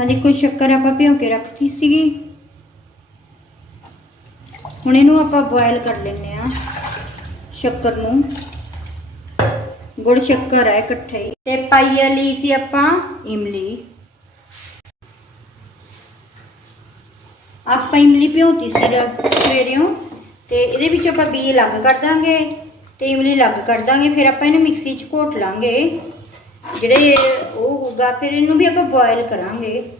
ਆ ਦੇਖੋ ਸ਼ੱਕਰ ਆਪਾਂ ਭਿਓ ਕੇ ਰੱਖਤੀ ਸੀਗੀ। ਹੁਣ ਇਹਨੂੰ ਆਪਾਂ ਬੋਇਲ ਕਰ ਲੈਨੇ ਆ ਸ਼ੱਕਰ ਨੂੰ। ਗੁੜ ਸ਼ੱਕਰ ਹੈ ਇਕੱਠੇ ਹੀ। ਤੇ ਪਾਈਆ ਲਈ ਸੀ ਆਪਾਂ ਇਮਲੀ। ਆਪਾਂ ਇਮਲੀ ਭਿਉਂਤੀ ਸੀ ਰ- ਸਵੇਰਿਓਂ, ਤੇ ਇਹਦੇ ਵਿੱਚ ਆਪਾਂ ਬੀ ਅਲੱਗ ਕਰ ਦਾਂਗੇ, ਤੇ ਇਮਲੀ ਅਲੱਗ ਕਰ ਦਾਂਗੇ, ਫਿਰ ਆਪਾਂ ਇਹਨੂੰ ਮਿਕਸੀ 'ਚ ਘੋਟ ਲਾਂਗੇ। ਜਿਹੜੇ ਉਹ ਹੋਊਗਾ ਫਿਰ ਇਹਨੂੰ ਵੀ ਆਪਾਂ ਬੋਇਲ ਕਰਾਂਗੇ।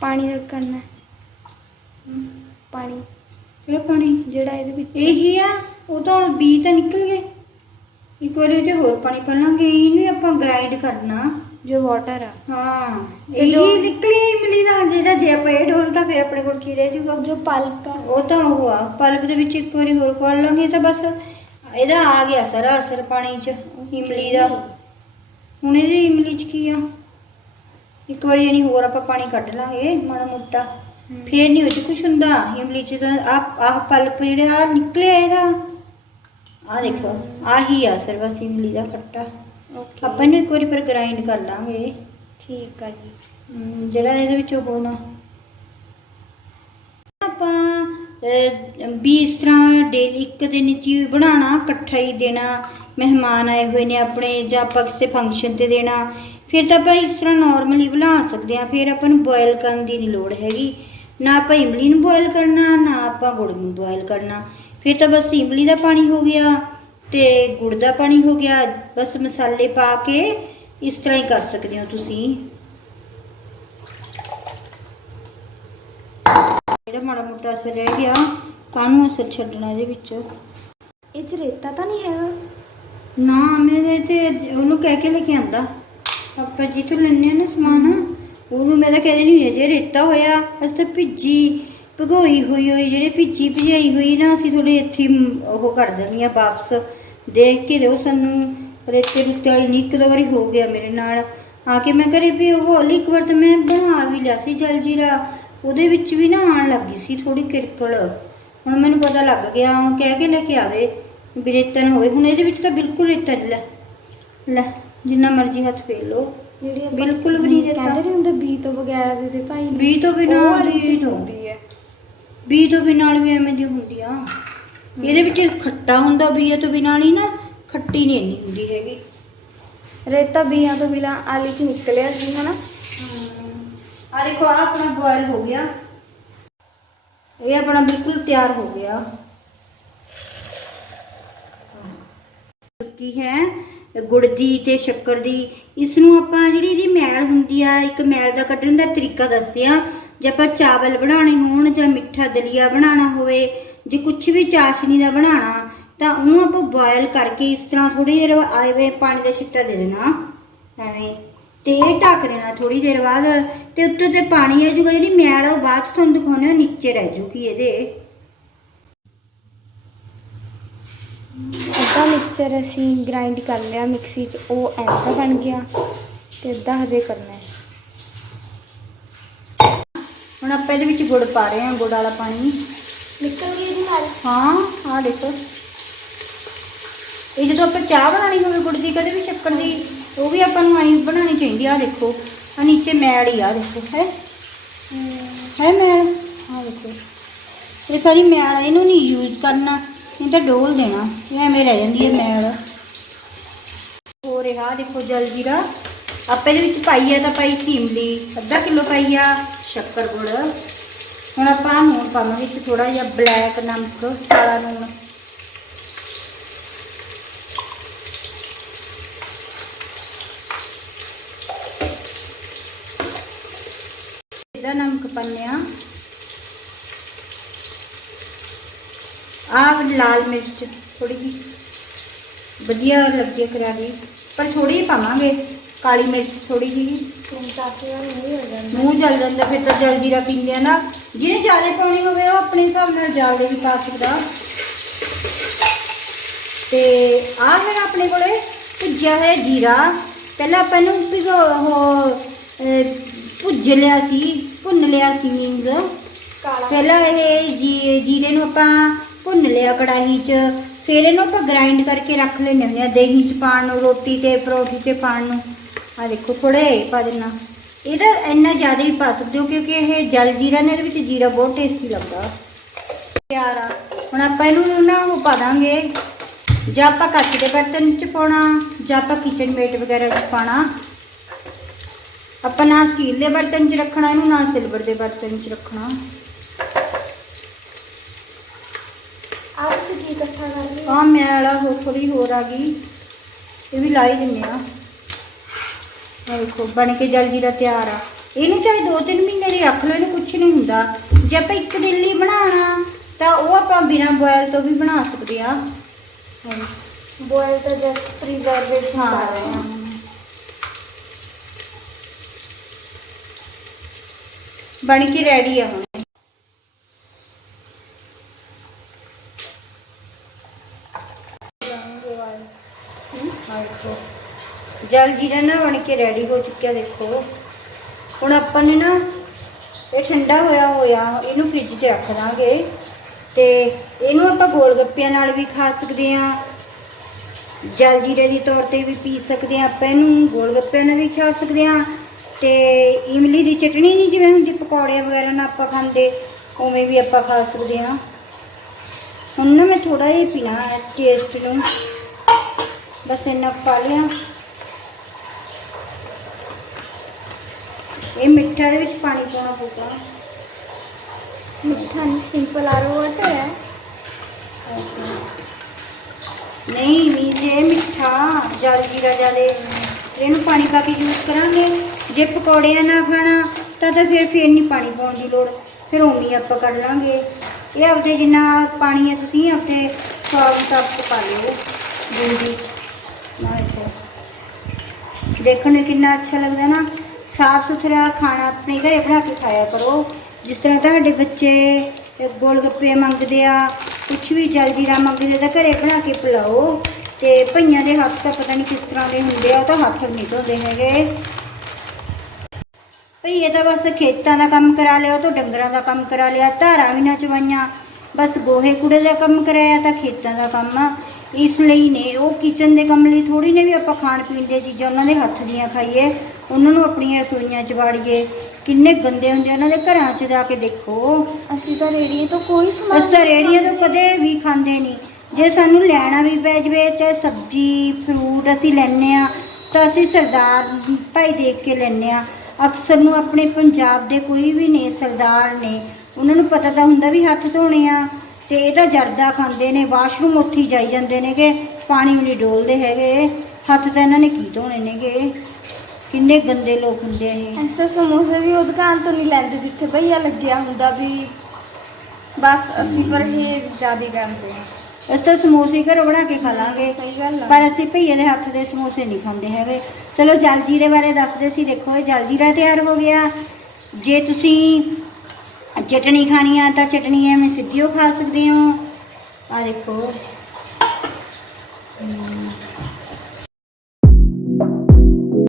ਪਾਣੀ ਦਾ ਕਰਨਾ। ਪਾਣੀ। ਕਿਹੜਾ ਪਾਣੀ? ਜਿਹੜਾ ਇਹਦੇ ਵਿੱਚ ਇਹੀ ਆ ਉਹ ਤਾਂ ਬੀ ਤਾਂ ਨਿਕਲ ਗਏ। ਇੱਕ ਵਾਰੀ 'ਚ ਹੋਰ ਪਾਣੀ ਪਾ ਲਾਂਗੇ ਇਹਨੂੰ ਆਪਾਂ ਗ੍ਰਾਈਂਡ ਕਰਨਾ। ਜੋ ਵਾਟਰ ਆ। ਹਾਂ ਤੇ ਇਹੀ ਜੋ- ਨਿਕਲੀ ਇਮਲੀ ਦਾ ਜਿਹੜਾ ਜੇ ਆਪਾਂ ਇਹ ਡੋਲਤਾ ਫਿਰ ਆਪਣੇ ਕੋਲ ਕੀ ਰਹਿ ਜਾਊਗਾ ਜੋ ਪਲਪ ਆ। ਉਹ ਤਾਂ ਉਹ ਆ ਪਲਪ ਦੇ ਵਿੱਚ ਇੱਕ ਵਾਰੀ ਹੋਰ ਕੋਲ ਲਾਂਗੇ ਤਾਂ ਬਸ ਇਹਦਾ ਆ ਗਿਆ ਸਾਰਾ ਅਸਰ ਪਾਣੀ 'ਚ ਇਮਲੀ ਦਾ। ਹੁਣ ਇਹਦੇ ਇਮਲੀ 'ਚ ਕੀ ਆ? ਇੱਕ ਵਾਰੀ ਯਾਨੀ ਹੋਰ ਆਪਾਂ ਪਾਣੀ ਕੱਢ ਲਾਂਗੇ ਮਾੜਾ ਮੋਟਾ। ਫੇਰ ਨਹੀਂ ਉਹ 'ਚ ਕੁਝ ਹੁੰਦਾ ਇਮਲੀ 'ਚ ਤਾਂ ਆਹ ਆਹ ਪਲਪ ਜਿਹੜਾ ਆ ਨਿਕਲਿਆ ਇਹਦਾ। ਆ ਦੇਖੋ ਆਹੀ ਆ ਅਸਰ ਬਸ ਇਮਲੀ ਦਾ ਖੱਟਾ। ਓਕੇ ਆਪਾਂ ਇਹਨੂੰ ਇੱਕ ਵਾਰੀ ਪਰ ਗ੍ਰਾਈਂਡ ਕਰ ਲਾਂਗੇ। ਠੀਕ ਆ ਜੀ। ਹਮ, ਜਿਹੜਾ ਇਹਦੇ ਵਿੱਚ ਉਹ ਨਾ ਆਪਾਂ ਅਹ, ਵੀ ਇਸ ਤਰ੍ਹਾਂ ਡੇਲੀ ਇੱਕ ਦਿਨ ਚ ਹੀ ਬਣਾਉਣਾ ਇਕੱਠਾ ਹੀ ਦੇਣਾ ਮਹਿਮਾਨ ਆਏ ਹੋਏ ਨੇ ਆਪਣੇ ਜਾਂ ਆਪਾਂ ਕਿਸੇ ਫੰਕਸ਼ਨ ਤੇ ਦੇਣਾ। ਫਿਰ ਤਾਂ ਆਪਾਂ ਇਸ ਤਰ੍ਹਾਂ ਨਾਰਮਲੀ ਬਣਾ ਸਕਦੇ ਆ ਫਿਰ ਆਪਾਂ ਨੂੰ ਬੋਇਲ ਕਰਨ ਦੀ ਨਹੀਂ ਲੋੜ ਹੈਗੀ। ਨਾ ਆਪਾਂ ਇਮਲੀ ਨੂੰ ਬੋਇਲ ਕਰਨਾ ਨਾ ਆਪਾਂ ਗੁੜ ਨੂੰ ਬੋਇਲ ਕਰਨਾ। ਫਿਰ ਤਾਂ ਬਸ ਇਮਲੀ ਦਾ ਪਾਣੀ ਹੋ ਗਿਆ। ਤੇ ਗੁੜ ਦਾ ਪਾਣੀ ਹੋ ਗਿਆ। ਬਸ ਮਸਾਲੇ ਪਾ ਕੇ ਇਸ ਤਰ੍ਹਾਂ ਹੀ ਕਰ ਸਕਦੇ ਹੋ ਤੁਸੀਂ। ਜਿਹੜਾ ਮਾੜਾ ਮੋਟਾ ਅਸਰ ਰਹਿ ਗਿਆ ਕਾਹਨੂੰ ਅਸਰ ਛੱਡਣਾ ਇਹਦੇ ਵਿੱਚ? ਇਹ ਚ ਰੇਤਾ ਤਾਂ ਨਹੀਂ ਹੈਗਾ? ਨਾ ਮੇਰੇ ਤੇ ਉਹਨੂੰ ਕਹਿ ਕੇ ਲੈ ਕੇ ਆਂਦਾ। ਆਪਾਂ ਜਿੱਥੋਂ ਲੈਣੇ ਨਾ ਸਮਾਨ ਉਹਨੂੰ ਮੈਂ ਤਾਂ ਕਹਿੰਦੀ ਨਹੀਂ ਜੇ ਰੇਤਾ ਹੋਇਆ ਅਸੀਂ ਤਾਂ ਭਿੱਜੀ ਭਗੋਈ ਹੋਈ ਹੋਈ ਜਿਹੜੇ ਭਿੱਜੀ ਭਜਾਈ ਹੋਈ ਨਾ ਅਸੀਂ ਥੋੜੇ ਇੱਥੇ ਮ- ਉਹ ਕਰ ਦੇਣੀ ਆ ਵਾਪਸ। ਦੇਖ ਕੇ ਦਿਓ ਸਾਨੂੰ। ਰੇਤੇ ਰੁੱਤੇ ਵਾਲੀ ਨਹੀਂ ਇੱਕ ਦੋ ਵਾਰੀ ਹੋ ਗਿਆ ਮੇਰੇ ਨਾਲ। ਆ ਕੇ ਮੈਂ ਘਰੇ ਵੀ ਉਹ ਹੌਲੀ ਇੱਕ ਵਾਰ ਤਾਂ ਮੈਂ ਬਣਾ ਵੀ ਲਿਆ ਸੀ ਜਲ ਜੀਰਾ ਉਹਦੇ ਵਿੱਚ ਵੀ ਨਾ ਆਣ ਲੱਗੀ ਸੀ ਥੋੜੀ ਕਿਰਕਲ। ਹੁਣ ਮੈਨੂੰ ਪਤਾ ਲੱਗ ਗਿਆ ਉਹ ਕਹਿ ਕੇ ਲੈ ਕੇ ਆਵੇ ਵੀ ਰੇਤਾ ਨਾ ਹੋਵੇ। ਹੁਣ ਇਹਦੇ ਵਿੱਚ ਤਾਂ ਬਿਲਕੁਲ ਰੇਤਾ ਨਹੀਂ ਲੈ। ਲੈ ਜਿੰਨਾ ਮਰਜ਼ੀ ਹੱਥ ਫੇਰ ਲਓ। ਜਿਹੜੀ ਆਪਾਂ ਬਿਲਕੁਲ ਵੀ ਨਹੀਂ ਰੇਤਾ। ਕਹਿੰਦੇ ਨਹੀਂ ਹੁੰਦੇ ਬੀ ਤੋਂ ਬਗੈਰ ਦੇ ਦੇ ਭਾਈ ਬੀ ਤੋਂ ਬਿਨਾਂ ਵੀ ਹੁੰਦੀ ਹੈ। ਬੀ ਤੋਂ ਬਿਨਾਂ ਵੀ ਐਵੇਂ ਦੀ ਹੁੰਦੀ ਆ। ਇਹਦੇ ਵਿੱਚ ਖੱਟਾ ਹੁੰਦਾ ਬੀਏ ਤੋਂ ਬਿਨਾਂ ਨਹੀਂ ਨਾ ਖੱਟੀ ਨਹੀਂ ਇੰਨੀ ਹੁੰਦੀ ਹੈਗੀ। ਰੇਤਾ ਬੀਆਂ ਤੋਂ ਬਿਨਾਂ ਆਲੀ ਚ ਨਿਕਲਿਆ ਸੀ ਹਨਾ? ਆ ਦੇਖੋ ਆ ਆਪਣਾ ਬੋਇਲ ਹੋ ਗਿਆ। ਇਹ ਆਪਣਾ ਬਿਲਕੁਲ ਤਿਆਰ ਹੋ ਗਿਆ। ਕੀ ਹੈ? ਗੁੜ ਦੀ ਤੇ ਸ਼ੱਕਰ ਦੀ। ਇਸ ਨੂੰ ਆਪਾਂ ਜਿਹੜੀ ਇਹਦੀ ਮੈਲ ਹੁੰਦੀ ਆ ਇੱਕ ਮੈਲ ਦਾ ਕੱਢਣ ਦਾ ਤਰੀਕਾ ਦੱਸਦੇ ਆ। ਜੇ ਆਪਾਂ ਚਾਵਲ ਬਣਾਉਣੇ ਹੋਣ ਜਾਂ ਮਿੱਠਾ ਦਲੀਆ ਬਣਾਉਣਾ ਹੋਵੇ ਜੇ ਕੁਝ ਵੀ ਚਾਸ਼ਨੀ ਦਾ ਬਣਾਉਣਾ ਤਾਂ ਉਹਨੂੰ ਆਪਾਂ ਬੋਇਲ ਕਰਕੇ ਇਸ ਤਰ੍ਹਾਂ ਥੋੜੀ ਦੇਰ ਆਏ ਪਾਣੀ ਦਾ ਛਿੱਟਾ ਦੇ ਦੇਣਾ। ਐਵੇਂ। ਤੇ ਇਹ ਢੱਕ ਦੇਣਾ ਥੋੜੀ ਦੇਰ ਬਾਅਦ। ਤੇ ਉੱਤੇ ਤੇ ਪਾਣੀ ਆ ਜੂਗਾ ਜਿਹੜੀ ਮੈਲ ਆ ਉਹ ਬਾਅਦ ਤੁਹਾਨੂੰ ਦਿਖਾਉਂਦੇ ਆ ਨੀਚੇ ਰਹਿ ਜੂਗੀ ਇਹਦੇ। ਅੱਧਾ ਮਿਕਸਚਰ ਅਸੀਂ ਗ੍ਰਾਈਂਡ ਕਰ ਲਿਆ ਮਿਕਸੀ 'ਚ ਉਹ ਐਸਾ ਬਣ ਗਿਆ। ਤੇ ਅੱਧਾ ਹਜੇ ਕਰਨਾ ਹੈ। ਹੁਣ ਆਪਾਂ ਇਹਦੇ ਵਿੱਚ ਗੁੜ ਪਾ ਰਹੇ ਹਾਂ ਗੁੜ ਵਾਲਾ ਪਾਣੀ। ਨਿਕਲ ਗਈ ਇਹਦੇ ਨਾਲ? ਹਾਂ ਆਹ ਦੇਖੋ। ਇਹ ਜਦੋਂ ਆਪਾਂ ਚਾਹ ਬਣਾਣੀ ਹੋਵੇ ਗੁੜ ਦੀ ਕਦੇ ਵੀ ਸ਼ੱਕਰ ਦੀ ਉਹ ਵੀ ਆਪਾਂ ਨੂੰ ਐਂ ਬਣਾਉਣੀ ਚਾਹੀਦੀ ਆ ਆਹ ਦੇਖੋ। ਆ ਨੀਚੇ ਮੈਲ ਹੀ ਆ ਆਹ ਦੇਖੋ ਹੈ? ਹੈ ਮੈਲ? ਆ ਦੇਖੋ। ਇਹ ਸਾਰੀ ਮੈਲ ਆ, ਇਹਨੂੰ ਨਹੀਂ ਯੂਜ਼ ਕਰਨਾ। ਇਹ ਤਾਂ ਡੋਲ ਦੇਣਾ। ਇਹ ਐਵੇਂ ਰਹਿ ਜਾਂਦੀ ਹੈ ਮੈਲ। ਹੋ ਰਿਹਾ ਦੇਖੋ ਜਲ ਜੀਰਾ। ਆਪਾਂ ਇਹਦੇ ਵਿੱਚ ਪਾਈ ਆ ਤਾਂ ਪਾਈ ਸੀ ਅੱਧਾ ਕਿਲੋ ਪਾਈ ਆ ਸ਼ੱਕਰ ਗੁੜ। ਹੁਣ ਆਪਾਂ ਨੂਣ ਪਾਵਾਂਗੇ ਵਿੱਚ ਥੋੜਾ ਜਿਹਾ ਬਲੈਕ ਨਮਕ ਕਾਲਾ ਨੂਣ ਇਹਦਾ ਨਮਕ ਪਾਉਂਦੇ ਆ ਆਹ ਲਾਲ ਮਿਰਚ ਥੋੜੀ ਜਿਹੀ ਵਧੀਆ ਲੱਗੇ ਕਰਾਰੀ ਪਰ ਥੋੜੀ ਜਿਹੀ ਪਾਵਾਂਗੇ। ਕਾਲੀ ਮਿਰਚ ਥੋੜੀ ਜਿਹੀ। ਤਿੰਨ ਚਾਰ ਵਾਰ ਨਹੀਂ ਹੋ ਜਾਂਦਾ। ਮੂੰਹ ਜਲ ਜਾਂਦਾ ਫਿਰ ਤਾਂ ਜਲ ਜੀਰਾ ਪੀਂਦੇ ਆ ਨਾ। ਜਿਹਨੇ ਜ਼ਿਆਦਾ ਪਾਉਣੀ ਹੋਵੇ ਉਹ ਆਪਣੇ ਹਿਸਾਬ ਨਾਲ ਜ਼ਿਆਦਾ ਵੀ ਪਾ ਸਕਦਾ। ਤੇ ਆਹ ਹੈ ਆਪਣੇ ਕੋਲੇ ਭੁੱਜਿਆ ਹੋਇਆ ਜੀਰਾ ਪਹਿਲਾਂ ਆਪਾਂ ਨੂੰ ਭਿਗੋ ਉਹ ਭੁੱਜ ਲਿਆ ਸੀ ਭੁੰਨ ਲਿਆ ਸੀ ਮੀਨਜ਼ ਪਹਿਲਾਂ ਇਹ ਜੀਰੇ ਨੂੰ ਆਪਾਂ ਭੁੰਨ ਲਿਆ ਕੜਾਹੀ 'ਚ ਫਿਰ ਇਹਨੂੰ ਆਪਾਂ ਗ੍ਰਾਈਂਡ ਕਰਕੇ ਰੱਖ ਲੈਂਦੇ ਹੁੰਦੇ ਆ ਦਹੀਂ 'ਚ ਪਾਣ ਨੂੰ ਰੋਟੀ ਤੇ ਪਰੌਂਠੀ ਤੇ ਪਾਣ ਨੂੰ। ਆ ਦੇਖੋ ਥੋੜੇ ਪਾ ਦੇਣਾ ਇਹਦਾ ਇੰਨਾ ਜ਼ਿਆਦਾ ਹੀ ਪਾ ਸਕਦੇ ਹੋ ਕਿਉਂਕਿ ਇਹ ਜਲ ਜੀਰਾ ਨੇ ਇਹਦੇ ਵਿੱਚ ਜੀਰਾ ਬਹੁਤ ਟੇਸਟੀ ਲੱਗਦਾ। ਤਿਆਰ ਆ ਹੁਣ ਆਪਾਂ ਇਹਨੂੰ ਨਾ ਉਹ ਪਾ ਦਾਂਗੇ। ਜਾਂ ਆਪਾਂ ਕੱਚ ਦੇ ਬਰਤਨ 'ਚ ਪਾਉਣਾ ਜਾਂ ਆਪਾਂ ਕਿਚਨ ਮੇਟ ਵਗੈਰਾ 'ਚ ਪਾਣਾ ਆਪਾਂ ਨਾ ਸਟੀਲ ਦੇ ਬਰਤਨ 'ਚ ਰੱਖਣਾ ਇਹਨੂੰ ਨਾ ਸਿਲਵਰ ਦੇ ਬਰਤਨ 'ਚ ਰੱਖਣਾ। ਤੁਸੀਂ ਕੀ ਇਕੱਠਾ ਕਰ ਲਿਆ? ਆ ਮੈਂ ਵਾਲਾ ਹੋ ਥੋੜੀ ਹੋਰ ਆ ਗਈ। ਇਹ ਵੀ ਲਾ ਹੀ ਦਿੰਦੇ ਆ ਆ ਦੇਖੋ ਬਣ ਕੇ ਜਲ ਜੀਰਾ ਤਿਆਰ ਆ ਇਹਨੂੰ ਚਾਹੇ 2-3 ਮਹੀਨੇ ਲਈ ਰੱਖ ਲਓ ਇਹਨੂੰ ਕੁਝ ਨਹੀਂ ਹੁੰਦਾ ਜੇ ਆਪਾਂ ਇੱਕ ਦਿਨ ਲਈ ਬਣਾਉਣਾ ਤਾਂ ਉਹ ਆਪਾਂ ਬਿਨਾਂ ਬੋਇਲ ਤੋਂ ਵੀ ਬਣਾ ਸਕਦੇ ਆ ਬੋਇਲ ਤਾਂ ਜਸਟ ਪ੍ਰੀਜ਼ਰਵੇਟਿਵ ਹਾਂ ਕਰ ਰਹੇ ਹਾਂ ਬਣ ਕੇ ਰੈਡੀ ਆ ਹੁਣ ਆਹ ਦੇਖੋ ਜਲ ਜੀਰਾ ਨਾ ਬਣ ਕੇ ਰੈਡੀ ਹੋ ਚੁੱਕਿਆ ਦੇਖੋ। ਹੁਣ ਆਪਾਂ ਨੇ ਨਾ ਇਹ ਠੰਡਾ ਹੋਇਆ ਹੋਇਆ ਇਹਨੂੰ ਫ੍ਰਿਜ 'ਚ ਰੱਖ ਦਾਂਗੇ ਤੇ ਇਹਨੂੰ ਆਪਾਂ ਗੋਲ ਗੱਪਿਆਂ ਨਾਲ ਵੀ ਖਾ ਸਕਦੇ ਆ ਜਲ ਜੀਰੇ ਦੀ ਤੌਰ ਤੇ ਵੀ ਪੀ ਸਕਦੇ ਆ ਆਪਾਂ ਇਹਨੂੰ ਗੋਲ ਗੱਪਿਆਂ ਨਾਲ ਵੀ ਖਾ ਸਕਦੇ ਆ ਤੇ ਇਮਲੀ ਦੀ ਚਟਣੀ ਨਹੀਂ ਜਿਵੇਂ ਹੁੰਦੀ ਪਕੌੜੇ ਵਗੈਰਾ ਨਾਲ ਆਪਾਂ ਖਾਂਦੇ, ਉਵੇਂ ਵੀ ਆਪਾਂ ਖਾ ਸਕਦੇ ਆ ਹੁਣ ਨਾ ਮੈਂ ਥੋੜਾ ਜਿਹਾ ਪੀਣਾ ਪੀਣਾ ਟੇਸਟ ਨੂੰ। ਬਸ ਇੰਨਾ ਪਾ ਲਿਆ। ਇਹ ਮਿੱਠਾ ਦੇ ਵਿੱਚ ਪਾਣੀ ਪਾਉਣਾ ਪਊਗਾ। ਮਿੱਠਾ ਨਹੀਂ ਸਿੰਪਲ ਆਰੋ ਵਾਟਰ ਹੈ। ਨਹੀਂ ਵੀ ਜੇ ਮਿੱਠਾ, ਜਲ ਜੀਰਾ ਜਿਆਦੇ ਇਹਨੂੰ ਪਾਣੀ ਪਾ ਕੇ ਯੂਜ਼ ਕਰਾਂਗੇ। ਜੇ ਪਕੌੜਿਆਂ ਨਾਲ ਖਾਣਾ, ਤਾਂ ਤਾਂ ਫਿਰ ਫਿਰ ਨਹੀਂ ਪਾਣੀ ਪਾਉਣ ਦੀ ਲੋੜ। ਫਿਰ ਉਵੇਂ ਆਪਾਂ ਕਰ ਲਾਂਗੇ। ਇਹ ਆਪਦੇ ਜਿੰਨਾ ਪਾਣੀ ਹੈ ਤੁਸੀਂ ਆਪਣੇ ਸਵਾਦ ਮੁਤਾਬਕ ਪਾ ਲਿਓ। ਬੂੰਦੀ ਨਾ ਦੇਖਣ ਨੂੰ ਕਿੰਨਾ ਅੱਛਾ ਲੱਗਦਾ ਨਾ। ਸਾਫ਼ ਸੁਥਰਾ ਖਾਣਾ ਆਪਣੇ ਘਰੇ ਬਣਾ ਕੇ ਖਾਇਆ ਕਰੋ। ਜਿਸ ਤਰ੍ਹਾਂ ਤੁਹਾਡੇ ਬੱਚੇ ਇਹ ਗੋਲ ਗੱਪੇ ਮੰਗਦੇ ਆ, ਕੁਛ ਵੀ ਜਲ ਜੀਰਾ ਮੰਗਦੇ ਤਾਂ ਘਰੇ ਬਣਾ ਕੇ ਪਿਲਾਓ। ਤੇ ਭਈਆਂ ਦੇ ਹੱਥ ਤਾਂ ਪਤਾ ਨਹੀਂ ਕਿਸ ਤਰ੍ਹਾਂ ਦੇ ਹੁੰਦੇ ਆ, ਉਹ ਤਾਂ ਹੱਥ ਨਹੀਂ ਧੋਂਦੇ ਹੈਗੇ। ਭਈਏ ਤਾਂ ਬਸ ਖੇਤਾਂ ਦਾ ਕੰਮ ਕਰਾ ਲਿਆ, ਉਹ ਤੋਂ ਡੰਗਰਾਂ ਦਾ ਕੰਮ ਕਰਾ ਲਿਆ, ਧਾਰਾਂ ਵੀ ਨਾ ਚਵਾਈਆਂ। ਬਸ ਗੋਹੇ ਕੂੜੇ ਦਾ ਕੰਮ ਕਰਾਇਆ ਤਾਂ ਖੇਤਾਂ ਦਾ ਕੰਮ ਇਸ ਲਈ ਨੇ, ਉਹ ਕਿਚਨ ਦੇ ਕੰਮ ਲਈ ਥੋੜੀ ਨੇ ਵੀ ਆਪਾਂ ਖਾਣ ਪੀਣ ਦੀਆਂ ਚੀਜ਼ਾਂ ਉਹਨਾਂ ਦੇ ਹੱਥ ਦੀਆਂ ਖਾਈਏ। ਉਹਨਾਂ ਨੂੰ ਆਪਣੀਆਂ ਰਸੋਈਆਂ 'ਚ ਵਾੜੀਏ। ਕਿੰਨੇ ਗੰਦੇ ਹੁੰਦੇ ਉਹਨਾਂ ਦੇ ਘਰਾਂ 'ਚ ਜਾ ਕੇ ਦੇਖੋ। ਅਸੀਂ ਤਾਂ ਰੇੜੀ ਤੋਂ ਕੋਈ ਸਮਾਨ ਅਸੀਂ ਤਾਂ ਰੇੜੀਆਂ ਤੋਂ ਕਦੇ ਵੀ ਖਾਂਦੇ ਨਹੀਂ। ਜੇ ਸਾਨੂੰ ਲੈਣਾ ਵੀ ਪੈ ਜਵੇ ਚਾਹੇ ਸਬਜ਼ੀ ਫਰੂਟ ਅਸੀਂ ਲੈਨੇ ਆ ਤਾਂ ਅਸੀਂ ਸਰਦਾਰ ਭਾਈ ਦੇਖ ਕੇ ਲੈਨੇ ਆ ਅਕਸਰ ਨੂੰ ਆਪਣੇ ਪੰਜਾਬ ਦੇ ਕੋਈ ਵੀ ਨੇ ਸਰਦਾਰ ਨੇ ਉਹਨਾਂ ਨੂੰ ਪਤਾ ਤਾਂ ਹੁੰਦਾ ਵੀ ਹੱਥ ਧੋਣੇ ਆ। ਤੇ ਇਹ ਤਾਂ ਜਰਦਾ ਖਾਂਦੇ ਨੇ ਵਾਸ਼ਰੂਮ ਉੱਥੇ ਜਾਈ ਜਾਂਦੇ ਨੇਗੇ ਪਾਣੀ ਵੀ ਨਹੀਂ ਡੋਲਦੇ ਹੈਗੇ। ਹੱਥ ਤਾਂ ਇਹਨਾਂ ਨੇ ਕੀ ਧੋਣੇ ਨੇਗੇ? ਕਿੰਨੇ ਗੰਦੇ ਲੋਕ ਹੁੰਦੇ ਆ ਇਹ। ਐਸਾ ਸਮੋਸੇ ਵੀ ਉਹ ਦੁਕਾਨ ਤੋਂ ਨਹੀਂ ਲੈਂਦੇ ਜਿੱਥੇ ਭਈਆ ਲੱਗਿਆ ਹੁੰਦਾ ਵੀ ਬਸ ਅਸੀਂ ਪਰ ਇਹ ਜ਼ਿਆਦਾ ਕਰਦੇ ਹਾਂ। ਅਸੀਂ ਤਾਂ ਸਮੋਸੇ ਘਰ ਬਣਾ ਕੇ ਖਾ ਲਾਂਗੇ। ਸਹੀ ਗੱਲ ਆ। ਪਰ ਅਸੀਂ ਭਈਏ ਦੇ ਹੱਥ ਦੇ ਸਮੋਸੇ ਨਹੀਂ ਖਾਂਦੇ ਹੈਗੇ। ਚਲੋ ਜਲ ਜੀਰੇ ਬਾਰੇ ਦੱਸਦੇ ਸੀ ਦੇਖੋ ਇਹ ਜਲ ਜੀਰਾ ਤਿਆਰ ਹੋ ਗਿਆ। ਜੇ ਤੁਸੀਂ ਚਟਣੀ ਖਾਣੀ ਆ ਤਾਂ ਚਟਣੀ ਐਵੇਂ ਸਿੱਧੀ ਓ ਖਾ ਸਕਦੇ ਹੋ। ਆ ਦੇਖੋ।